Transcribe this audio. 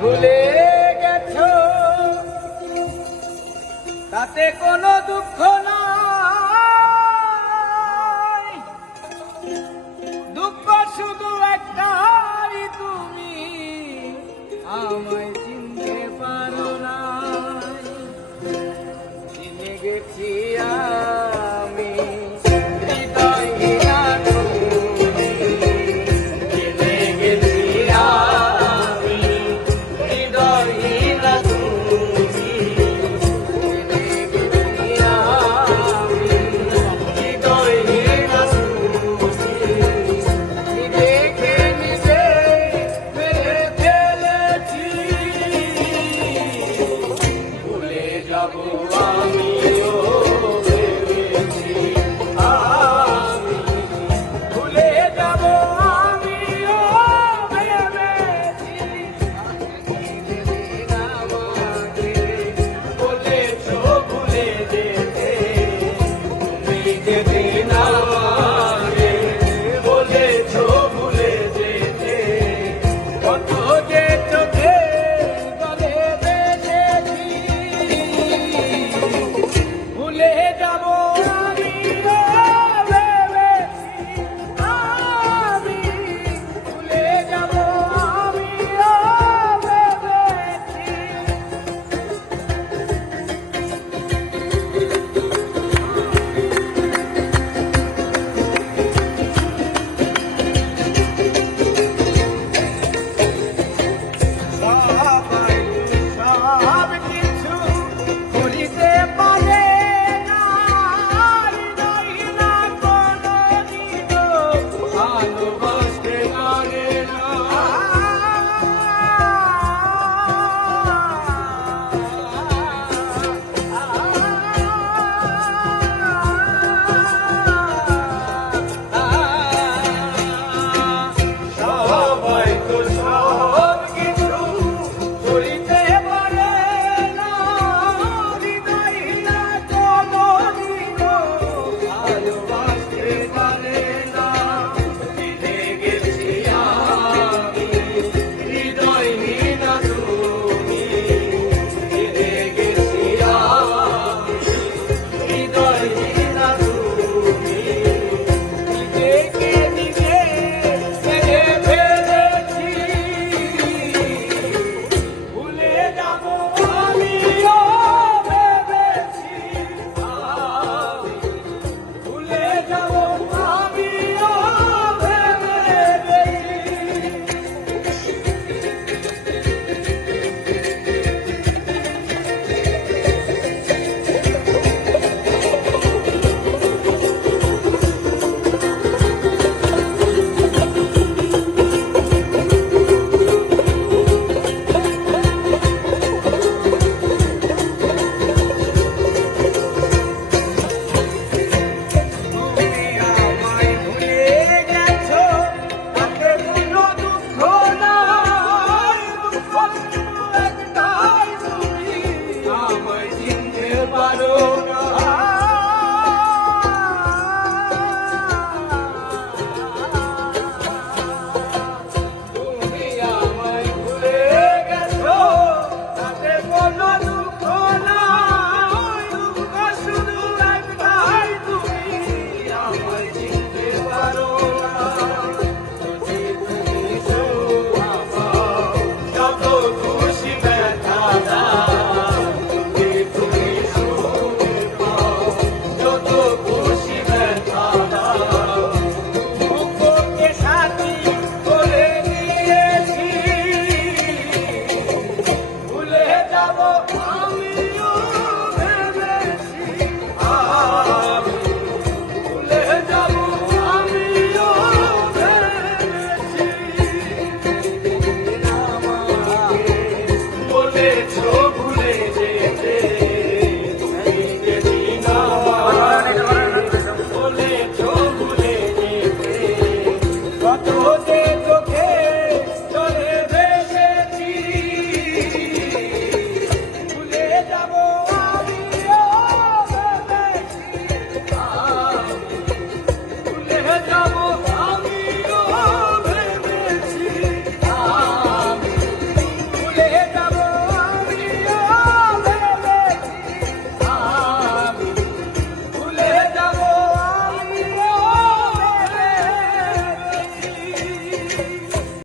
ভুলে গেছো? তাতে কোনো দুঃখ